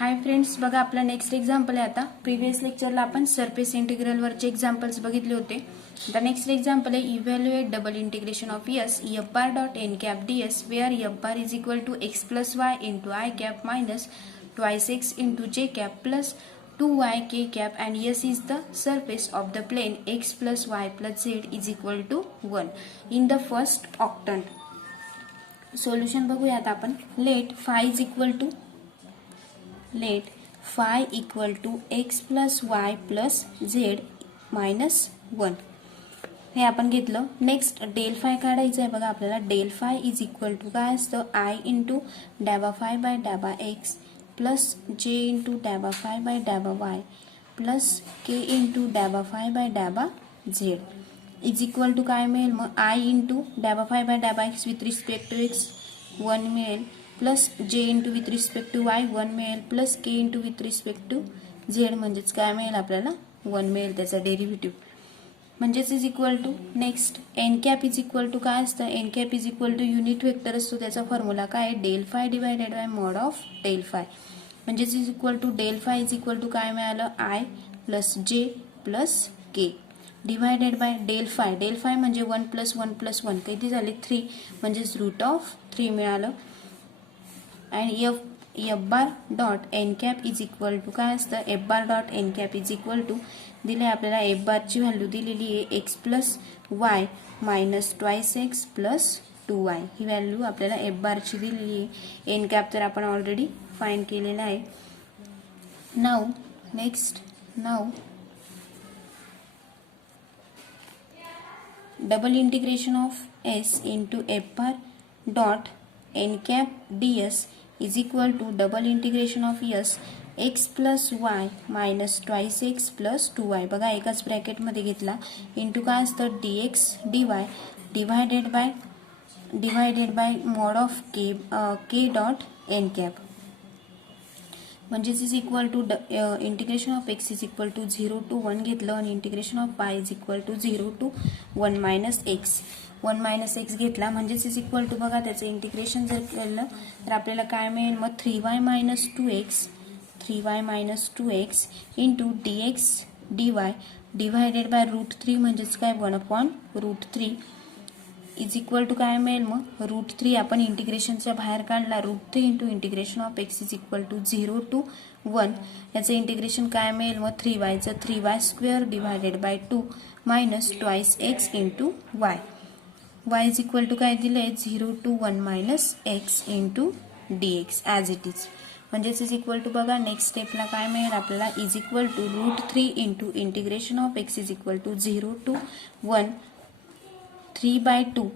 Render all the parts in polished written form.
Hi friends, बघा आपला next example आहे. आता प्रिव्हियस लेक्चरला आपण सरफेस इंटिग्रल वरचे एक्झाम्पल्स बघितले होते. आता नेक्स्ट एक्झाम्पल आहे evaluate double integration of s f bar dot n cap ds where f bar is equal to x plus y into i cap minus twice x into j cap plus 2y k cap and s is the surface of the plane x plus y plus z is equal to 1 in the first octant. Solution बघूयात आपण. Let phi equal to x plus y plus z minus 1 हे आपण घेतलं. Next del five काढायचं आहे. बघा आपल्याला del phi is equal to काय असतं, आय इंटू डॅबा फाय बाय डॅबा एक्स प्लस जे इंटू डॅबा फाय बाय डॅबा वाय प्लस के इंटू डॅबा फाय बाय डॅबा झेड इज इक्वल टू काय मिळेल मग, आय इंटू डॅबा फाय बाय डॅबा x with respect to x 1 मिळेल plus j into with respect to y 1 मिळेल plus k into with respect to z म्हणजेच काय मिळेल आपल्याला 1 मिळेल त्याचा डेरिव्हेटिव्ह म्हणजेच is equal to. Next n cap is equal to काय असतं, n cap is equal to unit vector असतो. त्याचा फॉर्म्युला काय आहे, del phi divided by mod of del phi म्हणजेच is equal to del phi is equal to काय मिळालं, i plus j plus k divided by del phi म्हणजे 1 plus 1 plus 1 किती झाले 3 म्हणजेच रूट ऑफ 3 मिळालं. आणि f bar dot n cap is equal to काय असतं, f bar dot n cap is equal to दिले आपल्याला एफ बारची व्हॅल्यू दिलेली आहे x plus y minus twice x plus 2y ही व्हॅल्यू आपल्याला एफ बारची दिलेली आहे. एन कॅप तर आपण ऑलरेडी फाइंड केलेला आहे. Now double integration of s into f bar dot n cap ds is equal to double integration of s x plus y minus twice x plus 2y बघा एकाच ब्रॅकेटमध्ये घेतला into काय असतं dx dy divided by mod of k dot n cap म्हणजेच is equal to integration of x is equal to 0 to 1 घेतलं आणि integration of y is equal to 0 to 1 minus x घेतला म्हणजेच इज इक्वल टू बघा त्याचं integration जर केलं तर आपल्याला काय मिळेल मग 3y minus 2x into dx dy divided by route 3 म्हणजेच काय 1/√3 इज इक्वल टू काय मिळेल मग रूट 3 आपण इंटिग्रेशनच्या बाहेर काढला root 3 into integration of x is equal to 0 to 1 याचं इंटिग्रेशन काय मिळेल मग 3yचं 3y square divided by 2 minus twice x into y is equal to काय दिलंय 0 to 1 minus x into dx as it is म्हणजेच इज इक्वल टू बघा next स्टेपला काय मिळेल आपल्याला is equal to root 3 into integration of x is equal to 0 to 1 3/2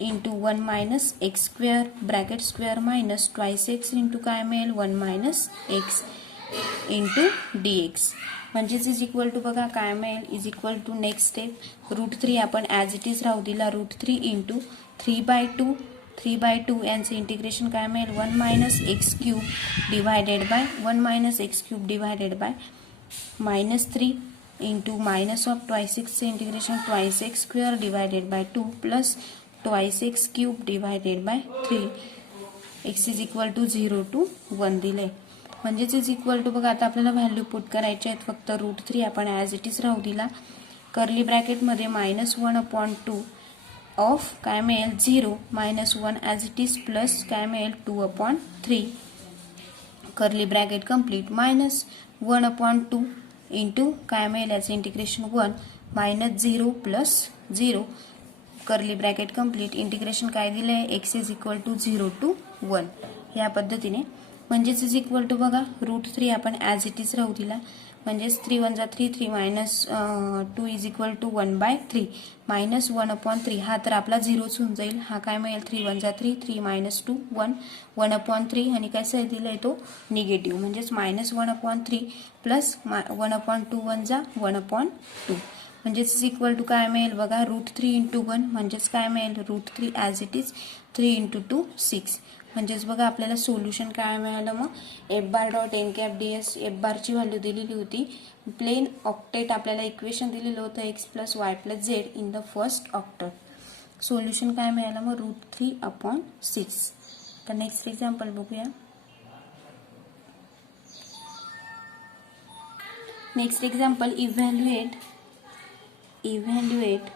into 1 minus x square bracket square minus twice x into काय मिळेल 1 minus x into dx म्हणजेच is equal to बघा काय मिळेल is equal to next step root 3 आपण as it is राहू दिला route 3 into 3/2 यांचं इंटिग्रेशन काय मिळेल 1 minus x cube divided by minus 3 into minus of twice एक्सचं integration twice x square divided by 2 plus twice x cube divided by 3 x is equal to 0 to 1 दिले म्हणजेच is equal to बघा आता आपल्याला value put करायचे आहेत फक्त route 3 आपण ॲज इट इज राहू दिला कर्ली ब्रॅकेटमध्ये मायनस 1/2 ऑफ काय मिळेल 0 minus 1 as it is plus काय मिळेल 2/3 curly bracket complete minus 1/2 into काय मिळेल याचं integration 1 minus 0 plus 0 curly bracket complete integration काय दिलंय x is equal to 0 to 1 या पद्धतीने म्हणजेच इज इक्वल टू बघा रूट 3 आपण ॲज इट इज राहू दिला म्हणजेच 3 1 जा 3 3 minus 2 is equal to 1/3 minus 1/3 हा तर आपला 0च होऊन जाईल हा काय मिळेल 3 1 जा 3 3 मायनस 2 1/3 आणि काय साईड दिलाय तो निगेटिव्ह म्हणजेच मायनस 1/3 प्लस 1/2 1 जा 1/2 म्हणजेच इज इक्वल टू काय मिळेल बघा रूट 3 इंटू 1 म्हणजेच काय मिळेल root 3 as it is 3 into 2 6 म्हणजेच बघा आपल्याला सोल्युशन काय मिळालं मग f bar dot n cap ds f बारची व्हॅल्यू दिलेली होती प्लेन ऑक्टेट आपल्याला इक्वेशन दिलेलं होतं x plus y plus z in the first octant solution काय मिळालं मग √3/6 तर नेक्स्ट एक्झाम्पल बघूया next example, evaluate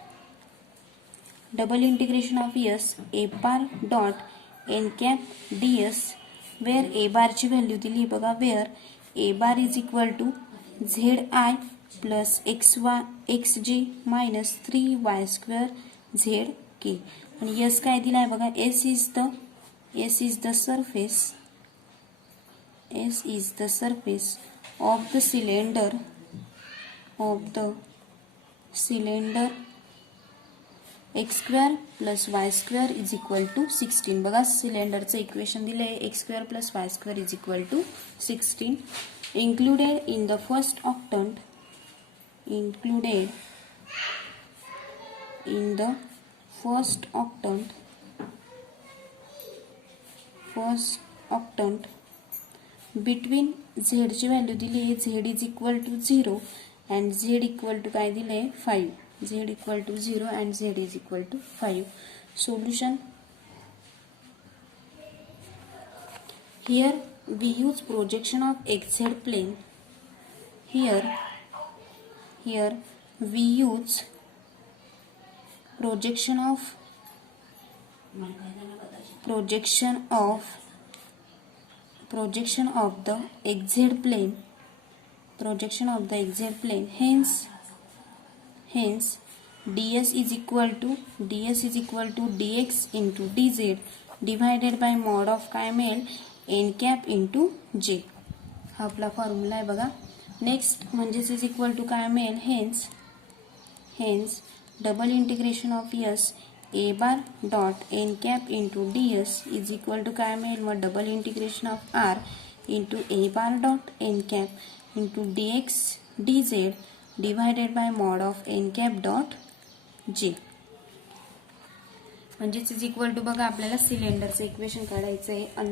double integration of s a bar dot n cap d s, wear ए बारची व्हॅल्यू दिली बघा, where a bar is equal to z i plus x j minus 3y square z k. आणि s काय दिला आहे बघा, s is the surface of the cylinder x square plus y square is equal to 16. बघा सिलेंडरचं equation दिलं आहे x square plus y square is equal to 16. included in the first octant between z ची value दिली आहे z is equal to 0 and z equal to काय दिले 5. z equal to 0 and z is equal to 5. Solution, here we use projection of xz plane. Here we use projection of the xz plane. Hence ds is equal to dx into dz divided by mod of काय मिळेल n cap into जे. हा आपला formula आहे बघा. Next म्हणजेच is equal to काय मिळेल, hence double integration of s a bar dot n cap into d s is equal to काय मिळेल मग double integration of r into a bar dot n cap into d x d z divided by mod of n cap dot j. म्हणजेच is equal to बघा आपल्याला सिलेंडरचं equation काढायचं आहे. A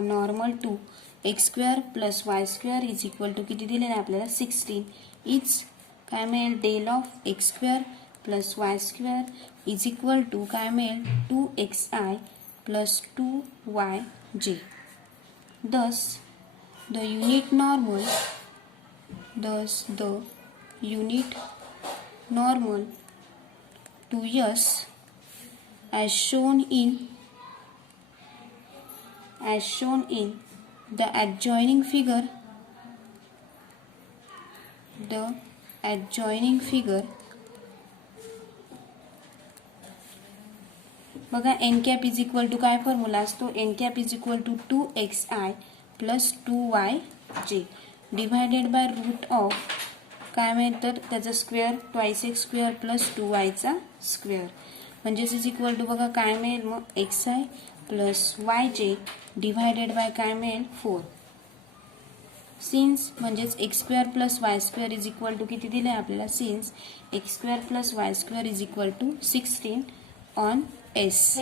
normal to x square plus y square is equal to किती दिलेलं आहे आपल्याला 16. इज काय मिळेल del of x square plus y square is equal to काय मिळेल 2xi plus 2yj. Thus the unit normal to S as shown in the adjoining figure बघा n cap is equal to काय formula असतो, n cap is equal to 2xi plus 2yj divided by root of काय मिळेल तर त्याचा square twice x square plus 2yचा square. म्हणजेच is equal to बघा काय मिळेल मग xi plus yj divided by काय मिळेल 4. सिन्स म्हणजेच x square plus y square is equal to किती दिलं आहे आपल्याला, since x square plus y square is equal to 16 on s.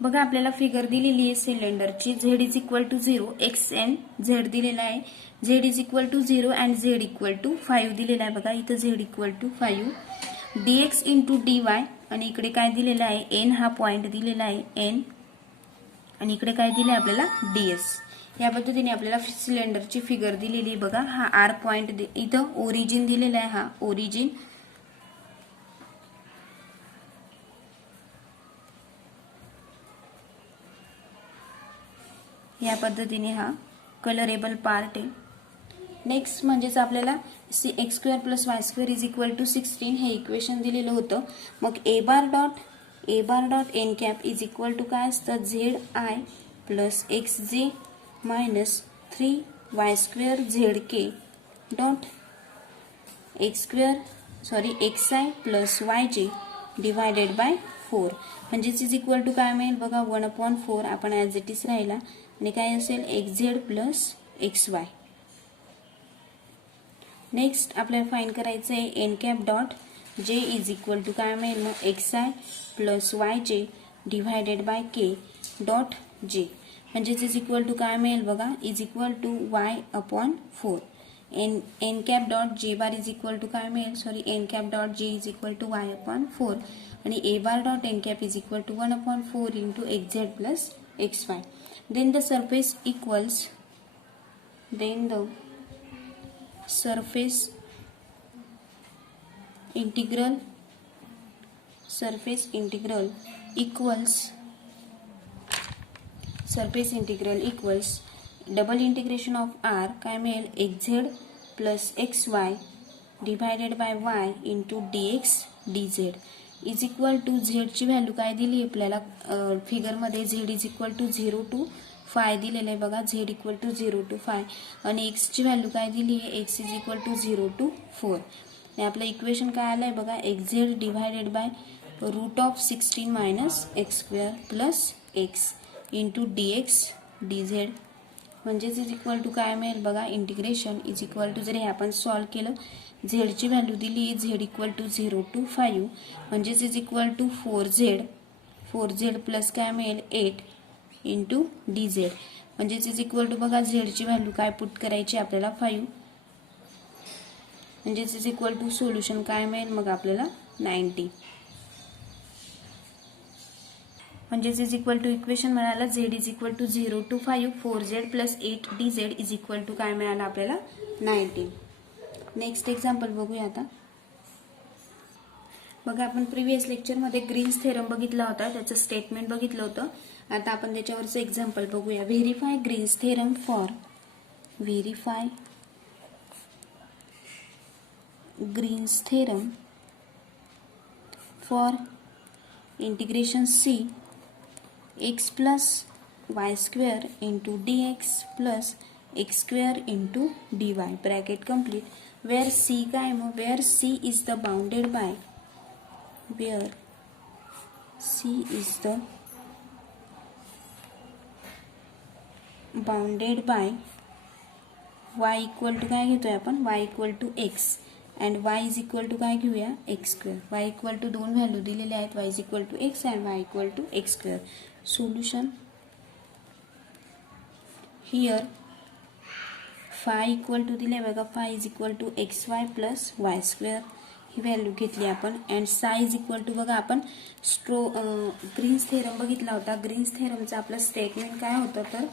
बघा आपल्याला फिगर दिलेली आहे सिलेंडरची. Z is equal to 0 x n z दिलेला आहे, z is equal to 0 and z equal to 5 दिलेला आहे बघा इथं z equal to 5. dx into dy आणि इकडे काय दिलेला आहे एन हा पॉइंट दिलेला आहे एन आणि इकडे काय दिले आपल्याला ds. या पद्धतीने आपल्याला सिलेंडरची फिगर दिलेली बघा. हा आर पॉइंट इथं ओरिजिन दिलेला आहे, हा ओरिजिन या पद्धतीने हा कलरेबल पार्ट आहे. नेक्स्ट म्हणजेच आपल्याला x square plus y square is equal to 16 हे इक्वेशन दिलेलं होतं. मग a bar dot n cap is equal to काय असतं z i plus x j minus 3y square z k dot x i plus y j divided by 4. म्हणजेच is equal to काय मिळेल बघा 1/4 आपण ॲज इट इज राहिला आणि काय असेल x z plus x y. Next आपल्याला फाइंड करायचं आहे n cap dot j is equal to काय मिळेल मग x i plus y j divided by k dot j. म्हणजेच इज इक्वल टू काय मिळेल बघा is equal to y/4. N cap dot j bar is equal to काय मिळेल n cap dot j is equal to y/4 आणि a bar dot n cap is equal to 1/4 into x z plus xy. Then the surface equals, then the surface integral equals double integration of r काय मिळेल xz plus xy divided by y into dx dz is equal to z ची value काय दिली आपल्याला फिगरमध्ये z is equal to 0 to 5 दिलेलं आहे बघा. z इक्वल टू 0 to 5 आणि x ची व्हॅल्यू काय दिली आहे x is equal to 0 to 4. आणि आपलं इक्वेशन काय आलंय बघा xz divided by root of 16 minus x square plus x into dx dz म्हणजेच इज इक्वल टू काय मिळेल बघा इंटिग्रेशन इज इक्वल टू जर हे आपण सॉल्व केलं z ची व्हॅल्यू दिली z इक्वल टू 0 to 5 म्हणजेच is equal to 4z plus काय मिळेल 8 इंटू dz म्हणजेच इज इक्वल टू बघा z ची व्हॅल्यू काय पुट करायची आपल्याला 5 म्हणजेच इज इक्वल टू सोल्युशन काय मिळेल मग आपल्याला 90 म्हणजेच इज इक्वल टू इक्वेशन मिळालं z is equal to 0 to 5 4z plus 8 dz is equal to काय मिळालं आपल्याला 90. नेक्स्ट एक्झाम्पल बघूया आता. बघा आपण प्रिव्हियस लेक्चरमध्ये ग्रीन्स थेरम बघितला होता त्याचं स्टेटमेंट बघितलं होतं. आता आपण त्याच्यावरचं एक्झाम्पल बघूया. Verify Green's theorem for integration c x plus y square into dx plus x square into dy bracket complete where c काय मग where c is the bounded by y equal to काय घेतोय आपण y equal to x and y is equal to काय घेऊया x square. y equal to दोन value दिलेले आहेत y is equal to x and y equal to x square. Solution here phi equal to दिले बघा phi is equal to xy plus y square ही value घेतली आपण and साय is equal to बघा आपण ग्रीन्स थेरम बघितला होता. ग्रीन्स थेरमचं आपलं स्टेटमेंट काय होतं तर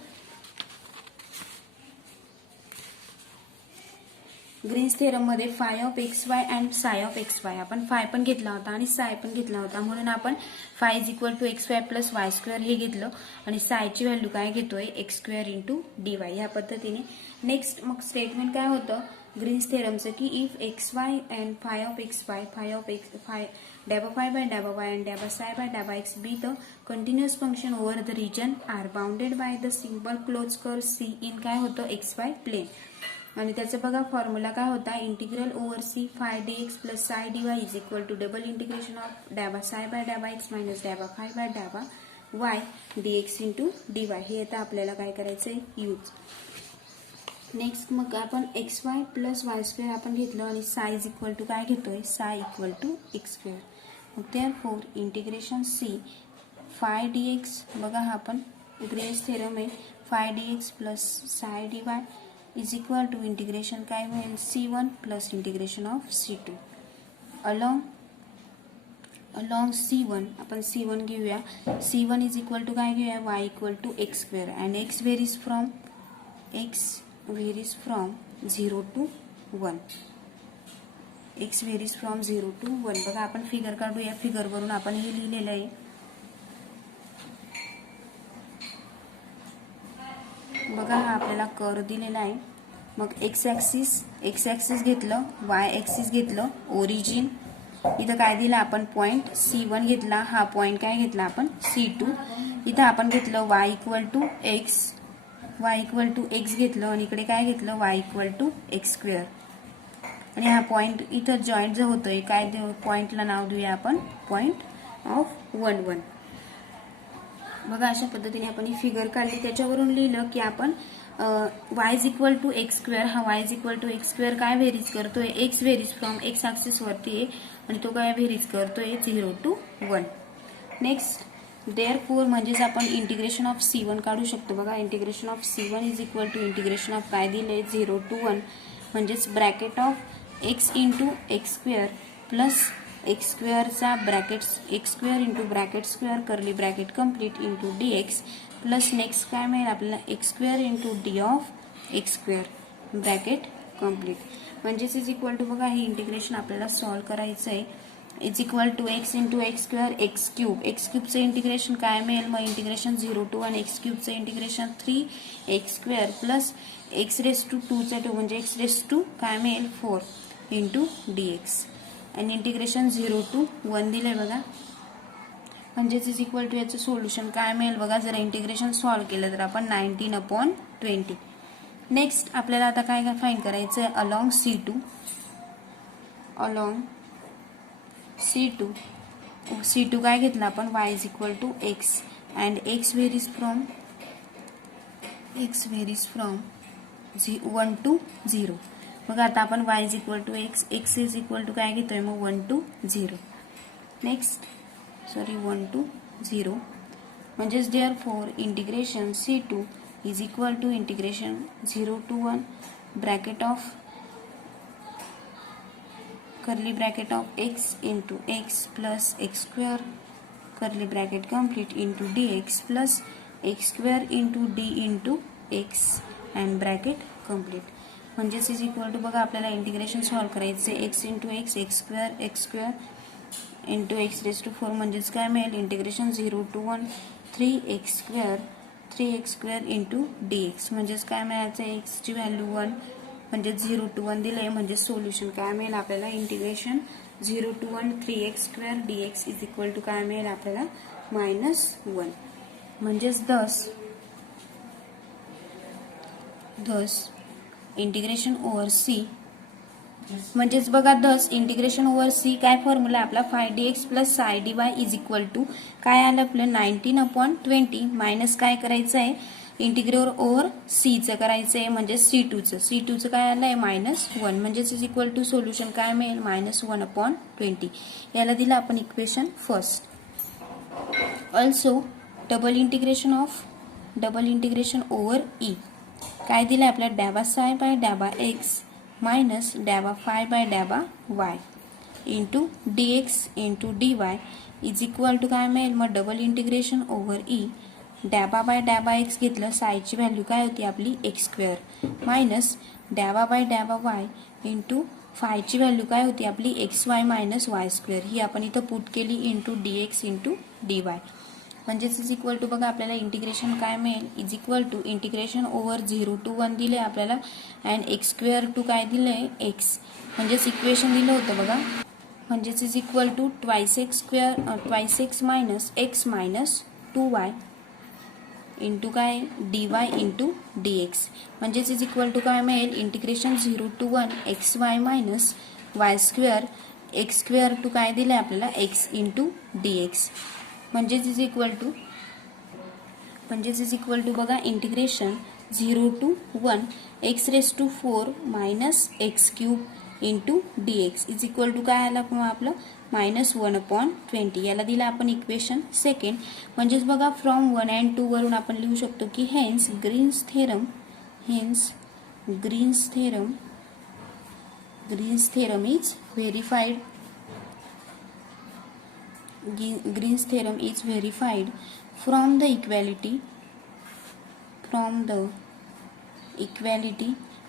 ग्रीन्स थेरम मध्ये five of x y and साय ऑफ एक्स वाय आपण फाय पण घेतला होता आणि साय पण घेतला होता म्हणून आपण phi is equal to x y plus y square हे घेतलं आणि सायची व्हॅल्यू काय घेतोय x square into d y ह्या पद्धतीने. नेक्स्ट मग स्टेटमेंट काय होतं ग्रीन्स थेरमचं की if x y and phi of x phi डॅबा फाय बाय डॅबा वाय अँड डॅबा साय बाय डॅबा x be the continuous function over the region R bounded by the simple close curve C in काय होतं x y plane. आणि त्याचा बघा formula काय होता integral over C phi d x plus psi d y is equal to double integration of डॅबा psi by डॅबा x minus डॅबा फाय बाय डॅबा y d x into d y हे आता आपल्याला काय करायचं आहे यूज. नेक्स्ट मग आपण x y plus y square आपण घेतलं आणि साय इज इक्वल टू काय घेतोय psi equal to x square. मग therefore integration c phi d x बघा हा आपण ग्रीन्स थेरम आहे phi d x plus psi d y is equal to integration काय मिळेल C1 plus integration of C2 along C1 आपण C1 घेऊया. C1 is equal to काय घेऊया y equal to x square and x varies from 0 to 1 x varies from 0 to 1. बघा आपण figure काढूया फिगरवरून आपण हे लिहिलेलं आहे बघा हा आपल्याला कर्व दिलेला आहे. मग एक्स ॲक्सिस घेतलं वाय ॲक्सिस घेतलं ओरिजिन इथं काय दिलं आपण पॉइंट C1 घेतला हा पॉइंट काय घेतला आपण C2 इथं आपण घेतलं y इक्वल टू एक्स घेतलं आणि इकडे काय घेतलं y equal to x square आणि हा पॉइंट इथं जॉईंट जो होतोय काय पॉइंटला नाव देऊया आपण पॉइंट ऑफ 1 1. बघा अशा पद्धतीने आपण ही फिगर काढली त्याच्यावरून लिहिलं की आपण y is equal to x square हा y is equal to x square काय व्हेरीज करतोय x varies from x axis वरती आहे आणि तो काय व्हेरीज करतोय 0 to 1. नेक्स्ट देअरफॉर म्हणजेच आपण इंटिग्रेशन ऑफ C1 काढू शकतो बघा integration of C1 is equal to integration of काय दिलंय 0 to 1 म्हणजेच bracket of x into x square plus x स्क्वेअरचा brackets x square into bracket square curly bracket complete into d x plus next काय मिळेल आपल्याला x square into d of x square bracket complete. म्हणजेच is equal to बघा हे integration आपल्याला solve करायचं आहे. Is equal to x into x square x क्यूबचं इंटिग्रेशन काय मिळेल मग इंटिग्रेशन 0 to 1 एक्स क्यूबचं integration 3 x square plus x raise to 2चा 2 म्हणजे एक्स रेस टू काय मिळेल 4 इंटू डी एक्स आणि इंटिग्रेशन 0 to 1 दिलंय बघा. म्हणजेच इज इक्वल टू याचं सोल्युशन काय मिळेल बघा. जर इंटिग्रेशन सॉल्व्ह केलं तर आपण 19/20. नेक्स्ट आपल्याला आता काय काय फाइंड करायचं आहे. अलॉंग C2 काय घेतलं आपण y is equal to x and x varies from 1 to 0. मग आता आपण y is equal to x is equal to काय घेतोय मग 1 to 0. नेक्स्ट 1 to 0 म्हणजेच therefore integration C2 is equal to integration 0 to 1 bracket of curly bracket of x into x plus x square curly bracket complete into d x plus x square into d into x and bracket complete. म्हणजेच is equal to बघा आपल्याला integration solve करायचे x into x square into x raise to 4 म्हणजेच काय मिळेल integration 0 to 1 3 x square into d x म्हणजेच काय मिळायचं एक्सची व्हॅल्यू 1 म्हणजे 0 to 1 दिलंय. म्हणजे सोल्युशन काय मिळेल आपल्याला integration 0 to 1 3x square dx is equal to काय मिळेल आपल्याला -1. म्हणजेच thus इंटिग्रेशन ओव्हर सी म्हणजेच बघा thus इंटिग्रेशन ओव्हर सी काय फॉर्म्युला आपला 5dx प्लस साय dy इज इक्वल टू काय आलं आपलं 19/20 मायनस काय करायचं आहे इंटिग्रेट ओव्हर सीचं करायचं आहे म्हणजे C2चं काय आलंय -1 म्हणजेच इज इक्वल टू सोल्युशन काय मिळेल -1/20. याला दिलं आपण equation first. Also double integration over E काय दिलं आपल्या डॅबा साय बाय डॅबा एक्स मायनस डॅबा फाय बाय डॅबा y into dx into dy is equal to काय मिळेल मग डबल इंटिग्रेशन ओव्हर ई डॅबा बाय डॅबा एक्स घेतलं सायची व्हॅल्यू काय होती आपली एक्स स्क्वेअर मायनस डॅबा बाय डॅबा वाय इंटू फायची व्हॅल्यू काय होती आपली x y minus y square ही आपण इथं पुट केली इंटू dx इंटू dy. म्हणजेच इज इक्वल टू बघा आपल्याला इंटिग्रेशन काय मिळेल is equal to integration over 0 to 1 दिले आपल्याला अँड एक्स स्क्वेअर टू काय दिलंय एक्स म्हणजेच इक्वेशन दिलं होतं बघा. म्हणजेच is equal to twice x minus x minus 2y into काय dy इंटू dx म्हणजेच इज इक्वल टू काय मिळेल integration 0 to 1 xy minus y square x square to काय दिलंय आपल्याला एक्स इंटू dx म्हणजेच इज इक्वल टू बघा integration 0 to 1 x raise to 4 minus x cube into dx is equal to काय आला किंवा आपलं -1/20. याला दिलं आपण इक्वेशन सेकंड. म्हणजेच बघा फ्रॉम 1 and 2 वरून आपण लिहू शकतो की hence Green's theorem is verified from the equality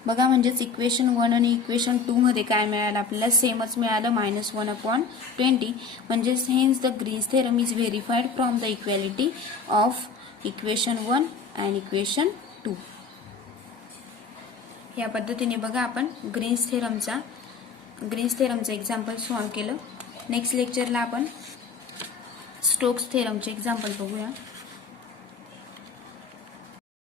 बघा म्हणजेच इक्वेशन 1 आणि इक्वेशन 2 मध्ये काय मिळालं आपल्याला सेमच मिळालं -1/20. म्हणजेच hence the Green's theorem is verified from the equality of equation 1 and equation 2. या पद्धतीने बघा आपण ग्रीन्स थेरमचं एक्झाम्पल सॉल्व्ह केलं. नेक्स्ट लेक्चरला आपण स्टोक्स थेरमचे एक्झाम्पल बघूया.